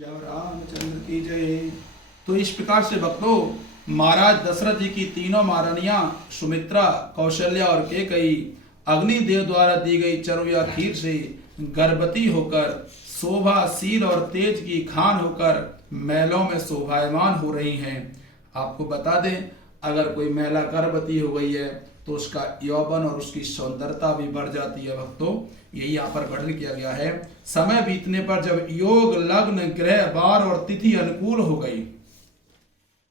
जय रामचंद्र की जय। तो इस प्रकार से भक्तों, महाराज दशरथ जी की तीनों महारानियां सुमित्रा, कौशल्या और केकई अग्निदेव द्वारा दी गई चरु या खीर से गर्भवती होकर शोभाशील और तेज की खान होकर महलों में शोभायमान हो रही हैं। आपको बता दें, अगर कोई महिला गर्भवती हो गई है तो उसका यौवन और उसकी सौंदर्यता भी बढ़ जाती है। भक्तों, यही यहाँ पर वर्णन किया गया है। समय बीतने पर जब योग लग्न ग्रह वार और तिथि अनुकूल हो गई,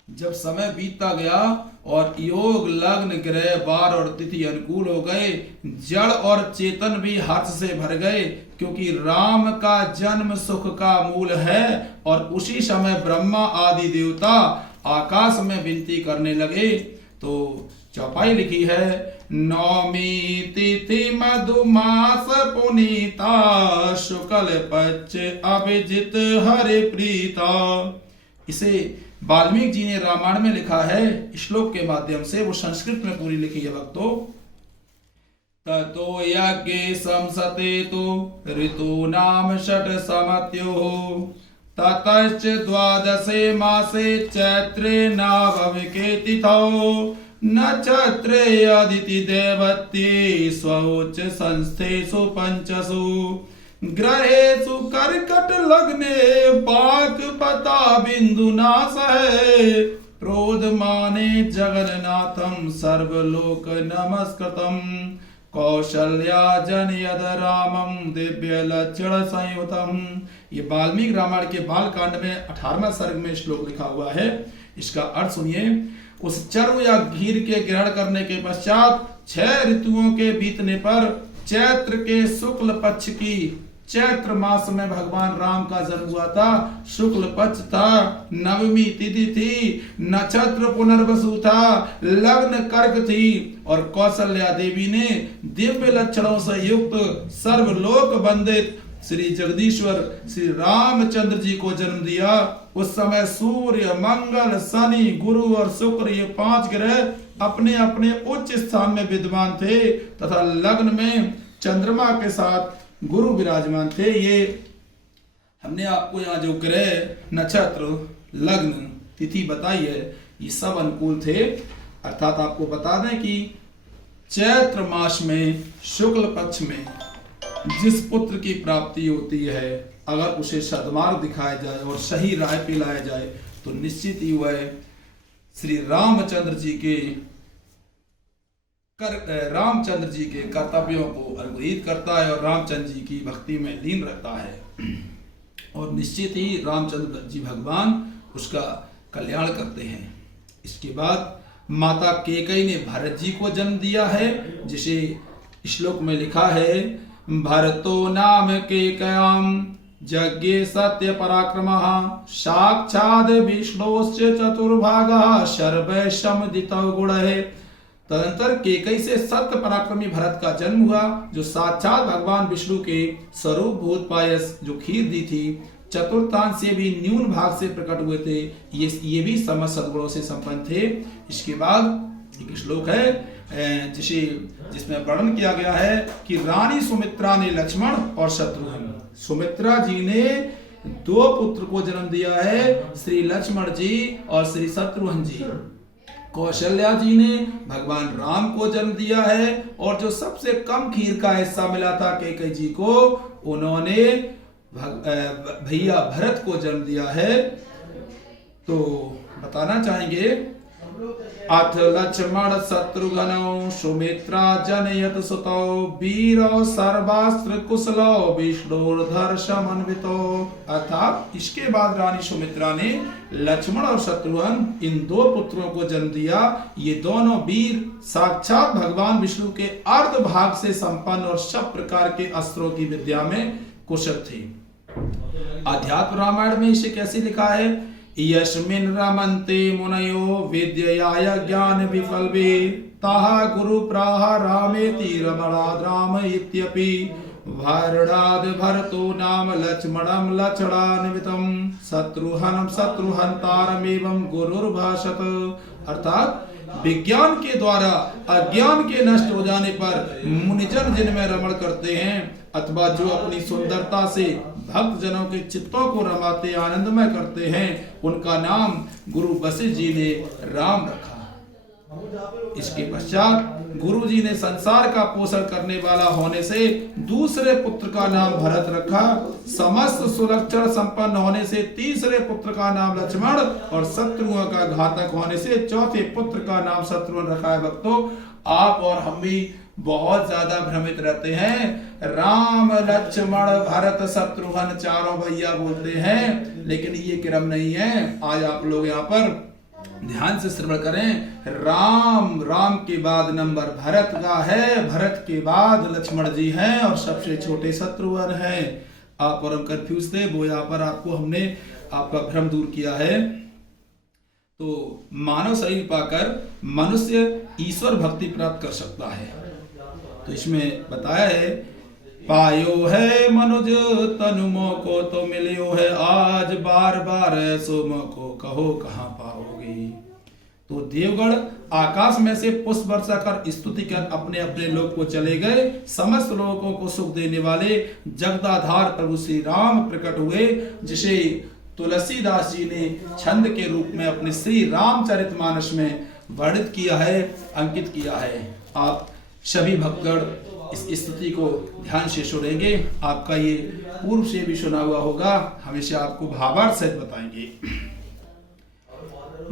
जब समय बीतता गया और योग लग्न ग्रह वार और तिथि अनुकूल हो गए, जड़ और चेतन भी हर्ष से भर गए, क्योंकि राम का जन्म सुख का मूल है। और उसी समय ब्रह्मा आदि देवता आकाश में विनती करने लगे। तो चौपाई लिखी है, नौमी तिथि मधुमास पुनीता, शुक्ल पक्ष अभिजित हरि प्रीता। इसे वाल्मीकि जी ने रामायण में लिखा है, श्लोक के माध्यम से। वो संस्कृत में पूरी लिखी है भक्तों। ततो यज्ञे संसते तो ऋतूनाम षट् समत्योः, ततश्च द्वादशे मासे चैत्रे नवमिके तिथौ, नक्षत्रे अदिति देवत्ये स्वोच्च संस्थेषु पंचसु, ग्रहेषु कर्कट लग्ने पाकपता बिंदुना सहे, प्रोदमाने जगन्नाथं सर्वलोक नमस्कृतं, कौशल्या जनयद रामं दिव्य लक्षण संयुतम। ये वाल्मीकि रामायण के बालकांड में 18वें सर्ग में श्लोक लिखा हुआ है। इसका अर्थ सुनिए। उस चरु या घीर के ग्रहण करने के पश्चात 6 ऋतुओं के बीतने पर चैत्र के शुक्ल पक्ष की, चैत्र मास में भगवान राम का जन्म हुआ था। शुक्ल पक्ष था, नवमी तिथि थी, नक्षत्र पुनर्वसु था, लग्न कर्क थी, और कौशल्या देवी ने दिव्य लक्षणों से युक्त सर्वलोक वंदित श्री जगदीश्वर श्री रामचंद्र जी को जन्म दिया। उस समय सूर्य, मंगल, शनि, गुरु और शुक्र, ये 5 ग्रह अपने अपने उच्च स्थान में विद्यमान थे, तथा लग्न में चंद्रमा के साथ गुरु विराजमान थे। ये हमने आपको यहाँ जो ग्रह, नक्षत्र, लग्न, तिथि बताई है, ये सब अनुकूल थे। अर्थात आपको बता दें कि चैत्र मास में शुक्ल पक्ष में जिस पुत्र की प्राप्ति होती है, अगर उसे सद्मार्ग दिखाया जाए और सही राह पे लाया जाए, तो निश्चित ही वह श्री रामचंद्र जी के कर्तव्यों को अनुग्रहित करता है और रामचंद्र जी की भक्ति में लीन रहता है, और निश्चित ही रामचंद्र जी भगवान उसका कल्याण करते हैं। इसके बाद माता केकई ने भरत जी को जन्म दिया है, जिसे श्लोक में लिखा है, भरतो नाम केकयाम यज्ञे सत्य पराक्रमः, साक्षात् विष्णोश्च चतुर्भागः सर्वैः समदितो गुणैः। तदंतर केकई से सत्य पराक्रमी भरत का जन्म हुआ, जो साक्षात भगवान विष्णु के स्वरूप भूत पायस जो खीर दी थी, चतुर्थांश से भी न्यून भाग से प्रकट हुए थे। ये भी समस्त सद्गुणों से संपन्न थे। इसके बाद एक श्लोक है जिसमें वर्णन किया गया है कि रानी सुमित्रा ने लक्ष्मण और शत्रुघ्न, सुमित्रा जी ने 2 पुत्र को जन्म दिया है, श्री लक्ष्मण जी और श्री शत्रुघ्न जी। कौशल्या जी ने भगवान राम को जन्म दिया है, और जो सबसे कम खीर का हिस्सा मिला था केकई जी को, उन्होंने भैया भरत को जन्म दिया है। तो बताना चाहेंगे, अथ लक्ष्मण शत्रुघ्नौ सुमित्रा जनयत सुतौ, वीरो सर्वास्त्र कुशलो विष्णुर्धर समन्वितो। अर्थात इसके बाद रानी सुमित्रा ने लक्ष्मण और शत्रुघ्न, इन 2 पुत्रों को जन्म दिया। ये दोनों वीर साक्षात भगवान विष्णु के अर्ध भाग से संपन्न और सब प्रकार के अस्त्रों की विद्या में कुशल थे। अध्यात्म रामायण में इसे कैसे लिखा है, यस्मिन् रमन्ते मुनयो विद्यया ज्ञान विफलवे, ताहा गुरु प्राह रामेति रमणाद् राम इत्यपि, भरणाद् भरतो नाम लक्ष्मणं लक्षणान्वितं, शत्रुघ्नं शत्रुहन्तारमेवं गुरुर्भाषत। अर्थात विज्ञान के द्वारा अज्ञान के नष्ट हो जाने पर मुनिजन जिनमें रमण करते हैं, अथवा जो अपनी सुंदरता से भक्त जनों के चित्तों को रमाते आनंदमय करते हैं, उनका नाम गुरु वशिष्ठ जी ने राम रखा। इसके पश्चात गुरु जी ने संसार का पोषण करने वाला होने से दूसरे पुत्र का नाम भरत रखा। समस्त सुलक्षण संपन्न होने से तीसरे पुत्र का नाम लक्ष्मण और शत्रुओं का घातक होने से चौथे पुत्र का नाम शत्रुघ्न रखा है। भक्तों, आप और हम भी बहुत ज्यादा भ्रमित रहते हैं। राम लक्ष्मण भरत शत्रुघ्न चारों भैया बोलते हैं, लेकिन ये क्रम नहीं है। आज आप लोग यहाँ पर ध्यान से श्रवण करें। राम के बाद नंबर भरत का है, भरत के बाद लक्ष्मण जी हैं और सबसे छोटे शत्रुघ्न हैं। आप और हम कंफ्यूज थे, वो यहाँ पर आपको हमने आपका भ्रम दूर किया है। तो मानव शरीर पाकर मनुष्य ईश्वर भक्ति प्राप्त कर सकता है। तो इसमें बताया है, पायो है मनुज तनु मोको तो मिलियो है आज, बार बार सो मोको कहो कहाँ पाओगे। तो देवगण आकाश में से पुष्प वर्षा कर स्तुति कर अपने अपने लोक को चले गए। समस्त लोगों को सुख देने वाले जगदाधार प्रभु श्री राम प्रकट हुए, जिसे तुलसीदास जी ने छंद के रूप में अपने श्री रामचरितमानस में वर्णित किया है, अंकित किया है। आप सभी भक्तगण इस स्तुति को ध्यान से सुनेंगे। आपका ये पूर्व से भी सुना हुआ होगा, हमेशा आपको भावार्थ सहित बताएंगे।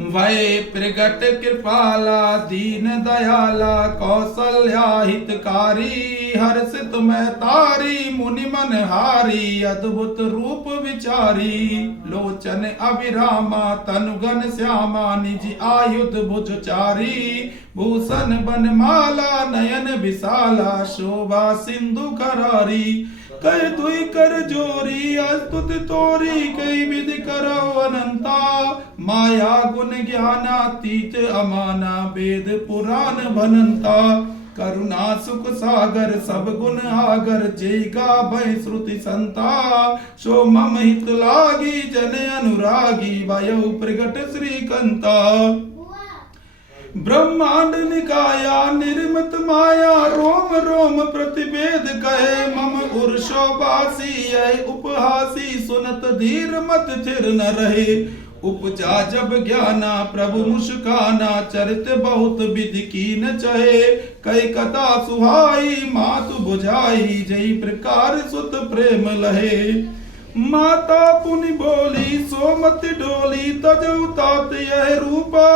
वै प्रगट कृपाला दीन दयाला कौशल्या हितकारी, हर्षित में तारी मुनि मन हारी, अद्भुत रूप विचारी, लोचन अभिरामा तनुगन श्यामा, निज आयुध भुजचारी, भूषण बनमाला नयन विशाला, शोभा सिंधु करारी, कई दुई कर जोरी अस्तुत तोरी, कई विधि करो अनंता, माया गुण ज्ञानातीत अमाना, वेद पुराण भनंता, करुणा सुख सागर सब गुण आगर, जय गावै श्रुति संता, सो मम हित लागी जन अनुरागी, वयौ प्रगट श्रीकंता, ब्रह्मांड निकाया निर्मित माया, रोम रोम प्रतिवेद कहे, मम उर्षोवासी उपहासी, सुनत धीर मत थिर न रहे, उपजा जब ज्ञाना प्रभु मुस्काना, चरित बहुत विधि कीन चहे, कई कथा सुहाई मातु बुझाई, जय प्रकार सुत प्रेम लहे, माता पुनि बोली सोमत डोली, तजौ तात यह रूपा,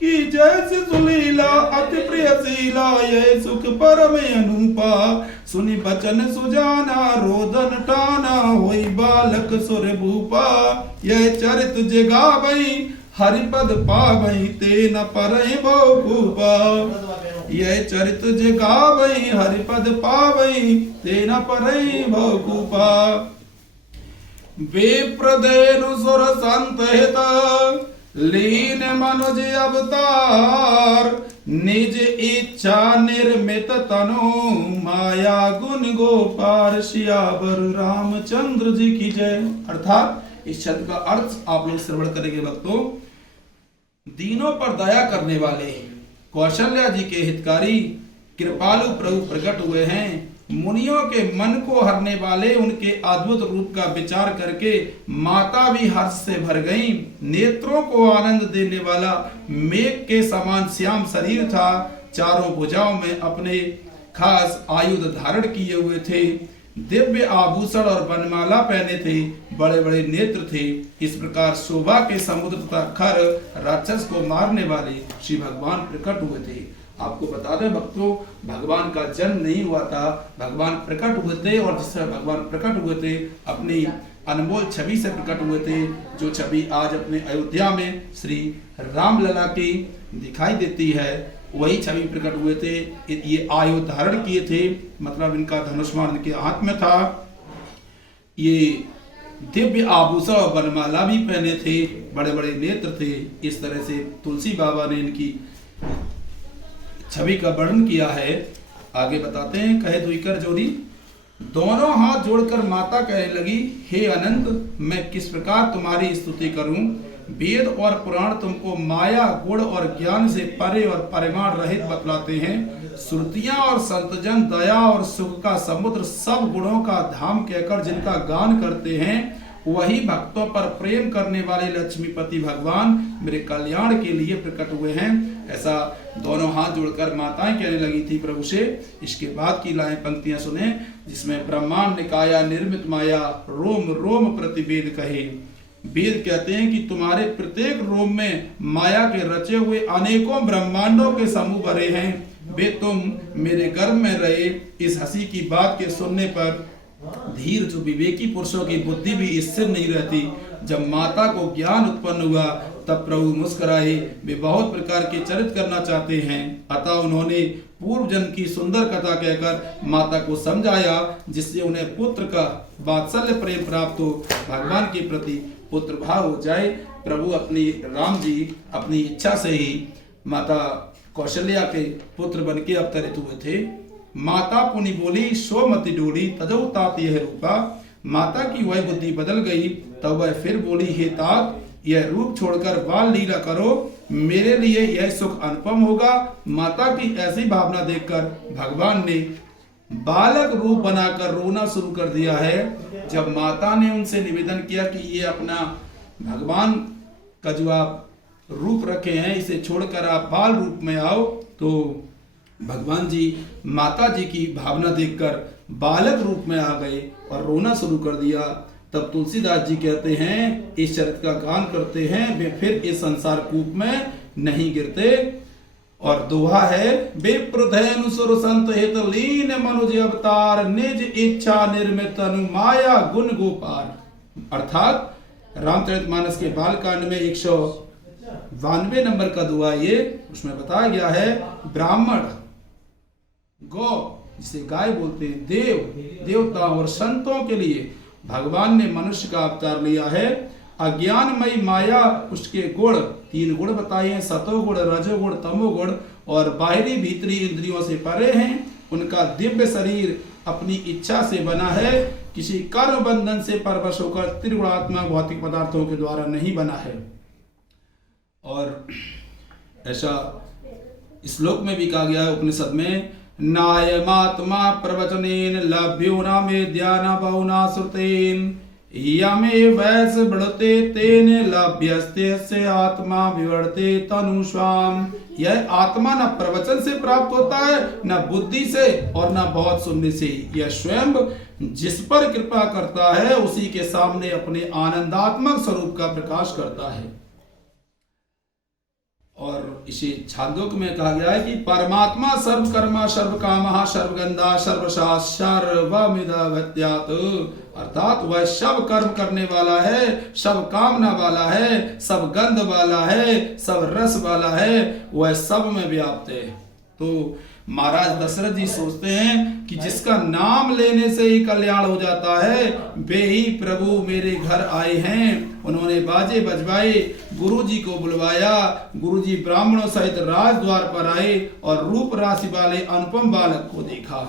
की जैसे सुलीला अति प्रियशीला, यह सुख परम अनूपा, सुनि बचन सुजाना रोदन टाना, होई बालक सुर भूपा, यह चरित जगावई हरिपद पावई, ते न परहि भव भूपा, यह चरित जगावई हरिपद पावई, ते न परहि भव भूपा, विप्रदेनु सुर संत हित लीन मनुज अवतार, निज इच्छा निर्मित तनु, माया गुण गोपार, सियावर रामचंद्र जी की जय। अर्थात इस शब्द का अर्थ आप लोग श्रवण करेंगे भक्तों। दीनों पर दया करने वाले कौशल्या जी के हितकारी कृपालु प्रभु प्रकट हुए हैं। मुनियों के मन को हरने वाले उनके अद्भुत रूप का विचार करके माता भी हर्ष से भर गईं। नेत्रों को आनंद देने वाला मेघ के समान श्याम शरीर था। चारों भुजाओं में अपने खास आयुध धारण किए हुए थे। दिव्य आभूषण और बनमाला पहने थे। बड़े बड़े नेत्र थे। इस प्रकार शोभा के समुद्र तथा खर राक्षस को मारने वाले श्री भगवान प्रकट हुए थे। आपको बता दें भक्तों, भगवान का जन्म नहीं हुआ था, भगवान प्रकट हुए थे। और जिस तरह भगवान प्रकट हुए थे अपनी अनमोल छवि से प्रकट हुए थे, जो छवि आज अपने अयोध्या में श्री रामलला की दिखाई देती है, वही छवि प्रकट हुए थे। ये आयु धारण किए थे, मतलब इनका धनुष्मान इनके हाथ में था। ये दिव्य आभूषण और बनमाला भी पहने थे। बड़े बड़े नेत्र थे। इस तरह से तुलसी बाबा ने इनकी छवि का वर्णन किया है। आगे बताते हैं, कहे दुई कर जोरी दोनों हाथ जोड़कर माता कहने लगी, हे अनंत, मैं किस प्रकार तुम्हारी स्तुति करूं। वेद और पुराण तुमको माया, गुण और ज्ञान से परे और परिमाण रहित बतलाते हैं। श्रुतियां और संतजन दया और सुख का समुद्र, सब गुणों का धाम कहकर जिनका गान करते हैं, वही भक्तों पर प्रेम करने वाले लक्ष्मीपति भगवान मेरे कल्याण के लिए प्रकट हुए हैं। ऐसा दोनों हाथ जोड़कर माताएं कहने लगी थी प्रभु से। इसके बाद की लाइन पंक्तियां सुने, जिसमें ब्रह्मांड निकाया निर्मित माया, रोम रोम प्रतिवेद कहे। वेद कहते हैं कि तुम्हारे प्रत्येक रोम में माया के रचे हुए अनेकों ब्रह्मांडों के समूह भरे हैं। वे तुम मेरे गर्भ में रहे। इस हंसी की बात के सुनने पर धीर जो विवेकी पुरुषों की बुद्धि भी स्थिर नहीं रहती। जब माता को ज्ञान उत्पन्न हुआ तब प्रभु मुस्कुराए। वे बहुत प्रकार के चरित्र करना चाहते हैं, अतः उन्होंने पूर्व जन्म की सुंदर कथा कहकर माता को समझाया, जिससे उन्हें पुत्र का वात्सल्य प्रेम प्राप्त हो, भगवान के प्रति पुत्र भाव हो जाए। प्रभु अपनी राम जी अपनी इच्छा से ही माता कौशल्या के पुत्र बन के अवतरित हुए थे। माता पुनि बोली, सोमति डोली तजौ तात यह रूपा। माता की वह बुद्धि बदल गई, तब वह फिर बोली, हे तात, यह रूप छोड़कर बाल लीला करो, मेरे लिए यह सुख अनुपम होगा। माता की ऐसी भावना देखकर भगवान ने बालक रूप बनाकर रोना शुरू कर दिया है। जब माता ने उनसे निवेदन किया कि ये अपना भगवान का जो आप रूप रखे हैं, इसे छोड़कर आप बाल रूप में आओ, तो भगवान जी माता जी की भावना देखकर बालक रूप में आ गए और रोना शुरू कर दिया। तब तुलसीदास जी कहते हैं, इस चरित्र का गान करते हैं, वे फिर इस संसार कूप में नहीं गिरते। और दोहा है, विप्रधेनु सुर संत हित लीन मनुज अवतार, निज इच्छा निर्मित अनु माया गुण गोपाल। अर्थात रामचरितमानस के बालकांड में 192 नंबर का दुआ ये, उसमें बताया गया है, ब्राह्मण, गौ जिसे गाय बोलते हैं, देव, देवता और संतों के लिए भगवान ने मनुष्य का अवतार लिया है। अज्ञानमयी माया, उसके गुण 3 गुण बताए हैं, सतोगुण, रजोगुण, तमोगुण, और बाहरी भीतरी इंद्रियों से परे हैं। उनका दिव्य शरीर अपनी इच्छा से बना है, किसी कर्म बंधन से परवश होकर त्रिगुणात्मक भौतिक पदार्थों के द्वारा नहीं बना है। और ऐसा श्लोक में भी कहा गया है उपनिषद में, नायमात्मा प्रवचनेन लभ्यो न मेद्या न बहुना श्रुतेन, यमे वैस बढ़ते तेन लभ्यस्ते से आत्मा विवर्ते तनुष्वाम। यह आत्मा न प्रवचन से प्राप्त होता है, न बुद्धि से और न बहुत सुनने से। यह स्वयं जिस पर कृपा करता है उसी के सामने अपने आनंदात्मक स्वरूप का प्रकाश करता है। और इसे छांदोग्य में कहा गया है कि परमात्मा सर्वकर्मा सर्वकामः सर्वगंधा सर्वशास्त्र सर्वमिदभत्यात्, अर्थात वह सब कर्म करने वाला है, सब कामना वाला है, सब गंध वाला है, सब रस वाला है, वह सब में व्याप्त है। तो महाराज दशरथ जी सोचते हैं कि जिसका नाम लेने से ही कल्याण हो जाता है, वे ही प्रभु मेरे घर आए हैं। उन्होंने बाजे बजवाए, गुरु जी को बुलवाया, गुरु जी ब्राह्मणों सहित राजद्वार पर आए और रूप राशि वाले अनुपम बालक को देखा।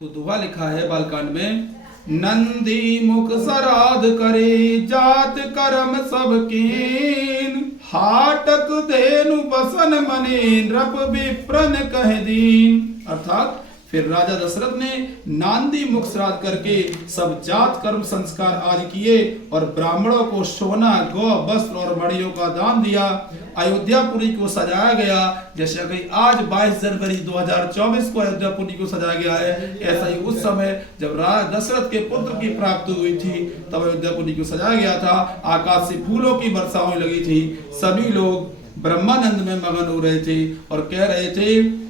तो दोहा लिखा है बालकांड में, नंदी मुख सराध करे जात कर्म सबकीन, हाटक धेनु बसन मने नृप विप्रन कह दीन। अर्थात फिर राजा दशरथ ने नांदी मुख श्राद्ध करके सब जात कर्म संस्कार आदि किए और ब्राह्मणों को सोना, गौ, वस्त्र और मड़ियों का दान दिया। अयोध्यापुरी को सजाया गया जैसे कि आज 22 जनवरी 2024 को अयोध्यापुरी को सजाया गया है, ऐसा ही उस समय जब राजा दशरथ के पुत्र की प्राप्ति हुई थी तब अयोध्यापुरी को सजाया गया था। आकाश से फूलों की वर्षा होने लगी थी, सभी लोग ब्रह्मानंद में मगन हो रहे थे और कह रहे थे,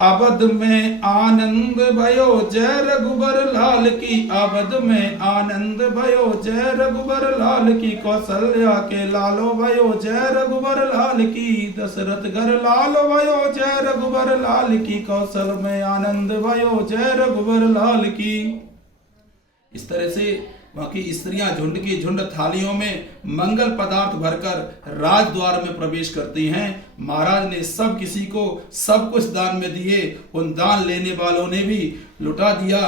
अवध में आनंद भयो जय रघुबर लाल की, अवध में आनंद भयो जय रघुबर लाल की, कौशल्या के लालो भयो जय रघुबर लाल की, दशरथ घर लालो भयो जय रघुबर लाल की, कौशल में आनंद भयो जय रघुबर लाल की। इस तरह से वहाँ की स्त्रियां झुंड की झुंड थालियों में मंगल पदार्थ भरकर राजद्वार में प्रवेश करती हैं। महाराज ने सब किसी को सब कुछ दान में दिए। उन दान लेने वालों ने भी लुटा दिया।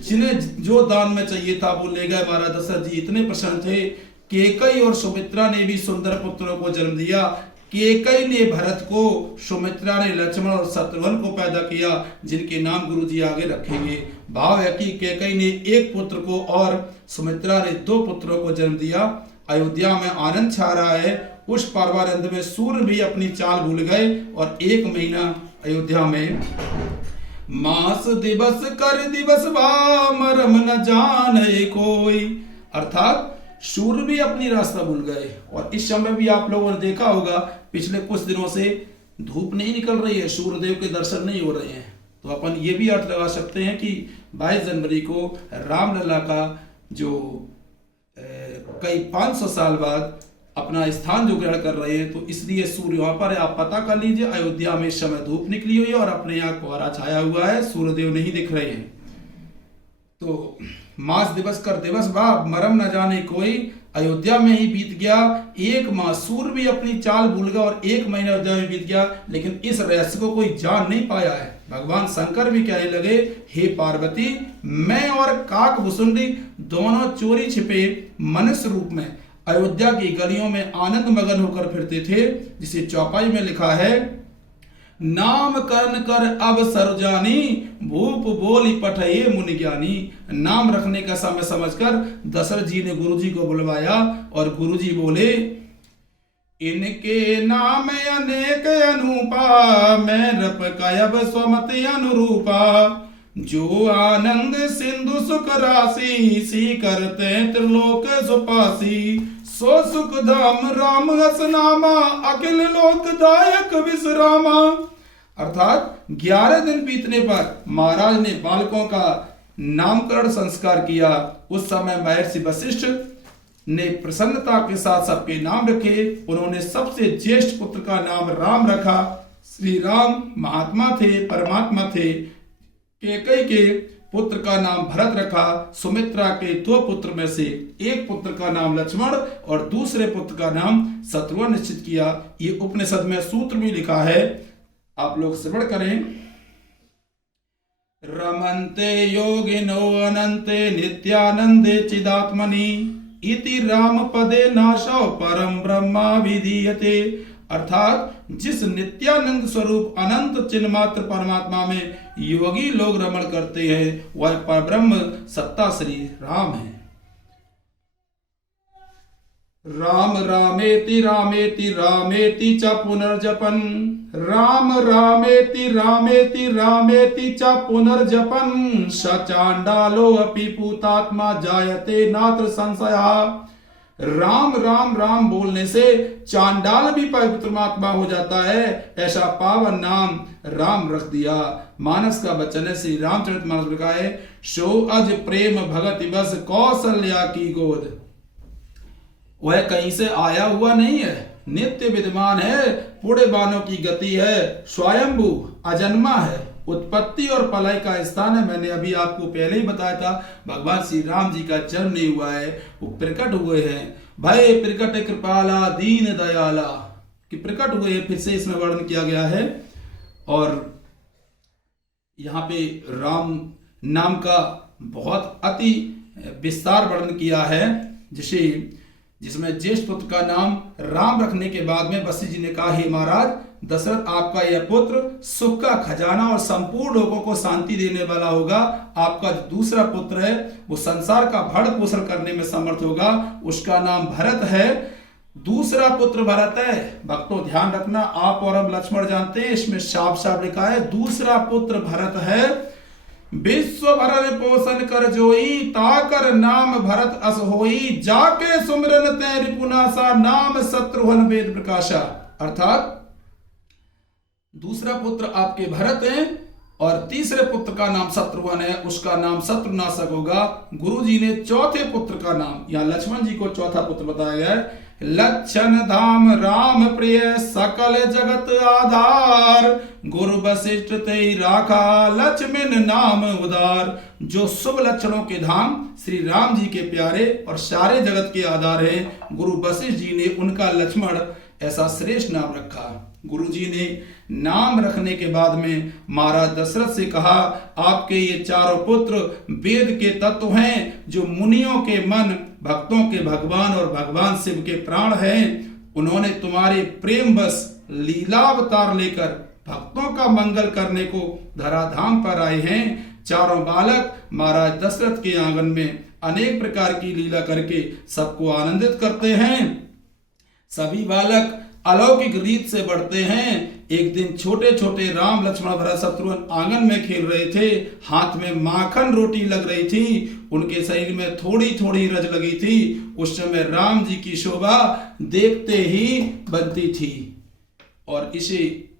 जिन्हें जो दान में चाहिए था वो ले गए। महाराज दशरथ जी इतने प्रसन्न थे। केकई और सुमित्रा ने भी सुंदर पुत्रों को जन्म दिया। केकई ने भरत को, सुमित्रा ने लक्ष्मण और शत्रुघ्न को पैदा किया, जिनके नाम गुरु जी आगे रखेंगे। भाव है कि केकई ने एक पुत्र को और सुमित्रा ने 2 पुत्रों को जन्म दिया। अयोध्या में आनंद छा रहा है। उस पर्वानंद में सूर्य भी अपनी चाल भूल गए और 1 महीना अयोध्या में मास दिवस कर दिवस बा मरम न जाने कोई, अर्थात सूर्य भी अपनी रास्ता भूल गए। और इस समय भी आप लोगों ने देखा होगा पिछले कुछ दिनों से धूप नहीं निकल रही है, सूर्यदेव के दर्शन नहीं हो रहे हैं। तो अपन ये भी अर्थ लगा सकते हैं कि 22 जनवरी को रामलला का जो कई 500 साल बाद अपना स्थान जो ग्रहण कर रहे हैं, तो इसलिए सूर्य वहां पर है। आप पता कर लीजिए, अयोध्या में इस समय धूप निकली हुई है और अपने यहाँ कोहरा छाया हुआ है, सूर्यदेव नहीं दिख रहे हैं। तो मास दिवस कर दिवस बा मरम न जाने कोई, अयोध्या में ही बीत गया 1 माह। सूर्य भी अपनी चाल भूल गया और 1 महीना अयोध्या में बीत गया, लेकिन इस रहस्य को कोई जान नहीं पाया है। भगवान शंकर भी कहने लगे, हे पार्वती, मैं और काक भुसुंडी दोनों चोरी छिपे मनुष्य रूप में अयोध्या की गलियों में आनंद मगन होकर फिरते थे। जिसे चौपाई में लिखा है, नाम कर्ण कर अब सरजानी भूप बोली पठये मुनि ज्ञानी। नाम रखने का समय समझकर दशरथ जी ने गुरु जी को बुलवाया और गुरु जी बोले, इनके नाम अनेक अनूपा मैं रप कायब स्वमति अनुरूपा। जो आनंद सिंधु सुख राशि सी करते त्रिलोक सुपासी। सो सुख धाम राम रसनामा अखिल लोकदायक विश्रामा। अर्थात 11 दिन बीतने पर महाराज ने बालकों का नामकरण संस्कार किया। उस समय महर्षि वशिष्ठ ने प्रसन्नता के साथ सबके नाम रखे। उन्होंने सबसे ज्येष्ठ पुत्र का नाम राम रखा। श्री राम महात्मा थे, परमात्मा थे। केकई के पुत्र का नाम भरत रखा। सुमित्रा के 2 पुत्र में से एक पुत्र का नाम लक्ष्मण और दूसरे पुत्र का नाम शत्रुघ्न निश्चित किया। ये उपनिषद में सूत्र भी लिखा है, आप लोग श्रवण करें। रमन्ते योगिनो अनन्ते नित्यानंदे चिदात्मनि इति राम पदे नाशो परम ब्रह्मा विधीयते। अर्थात जिस नित्यानंद स्वरूप अनंत चिन्मात्र परमात्मा में योगी लोग रमण करते हैं, वह परब्रह्म सत्ता श्री राम है। राम रामेति रामेति रामेति च पुनर्जपन। राम रामेति रामेति रामेति च पुनर्जपन। स चांडालो अपि पूतात्मा जायते नात्र संशयः। राम राम राम बोलने से चांडाल भी पवित्रमात्मा हो जाता है। ऐसा पावन नाम राम रख दिया। मानस का वचन है, श्री रामचरितमानस में लिखा है, सो अज प्रेम भगति बस कौशल्या की गोद। वह कहीं से आया हुआ नहीं है, नित्य विद्यमान है, पूरे बानों की गति है, स्वयंभू अजन्मा है, उत्पत्ति और पलय का स्थान है। मैंने अभी आपको पहले ही बताया था, भगवान श्री राम जी का जन्म नहीं हुआ है, वो प्रकट हुए हैं। भय प्रकट कृपाला दीन दयाला कि प्रकट हुए हैं, फिर से इसमें वर्णन किया गया है। और यहाँ पे राम नाम का बहुत अति विस्तार वर्णन किया है, जिसमें ज्येष्ठ पुत्र का नाम राम रखने के बाद में वशिष्ठ जी ने कहा, हे महाराज दशरथ, आपका यह पुत्र सुख का खजाना और संपूर्ण लोगों को शांति देने वाला होगा। आपका जो दूसरा पुत्र है वो संसार का भरण पोषण करने में समर्थ होगा, उसका नाम भरत है। दूसरा पुत्र भरत है। भक्तों ध्यान रखना, आप और हम लक्ष्मण जानते हैं, इसमें साफ साफ लिखा है दूसरा पुत्र भरत है। विश्व भरण पोषण कर जोई ताकर नाम भरत अस होई। जाके सुमरन ते रिपुनासा नाम शत्रुघ्न वेद प्रकाशा। अर्थात दूसरा पुत्र आपके भरत है और तीसरे पुत्र का नाम शत्रुघ्न है, उसका नाम शत्रुनाशक होगा। गुरु जी ने चौथे पुत्र का नाम, यहाँ लक्ष्मण जी को चौथा पुत्र बताया गया लक्षण धाम राम प्रिय सकल जगत आधार, गुरु वशिष्ठ ते राखा लक्ष्मण नाम उदार। जो शुभ लक्षणों के धाम श्री राम जी के प्यारे और सारे जगत के आधार हैं, गुरु वशिष्ठ जी ने उनका लक्ष्मण ऐसा श्रेष्ठ नाम रखा। गुरु जी ने नाम रखने के बाद में महाराज दशरथ से कहा, आपके ये चारों पुत्र वेद के तत्व हैं, जो मुनियों के मन, भक्तों के भगवान और भगवान शिव के प्राण हैं। उन्होंने तुम्हारे प्रेम बस लीलावतार लेकर भक्तों का मंगल करने को धराधाम पर आए हैं। चारों बालक महाराज दशरथ के आंगन में अनेक प्रकार की लीला करके सबको आनंदित करते हैं। सभी बालक अलौकिक रीत से बढ़ते हैं। एक दिन छोटे छोटे राम लक्ष्मण भरत शत्रुघ्न आंगन में खेल रहे थे। हाथ में माखन रोटी लग रही थी, उनके शरीर में थोड़ी थोड़ी रज लगी थी। उस समय राम जी की शोभा देखते ही बनती थी। और इसी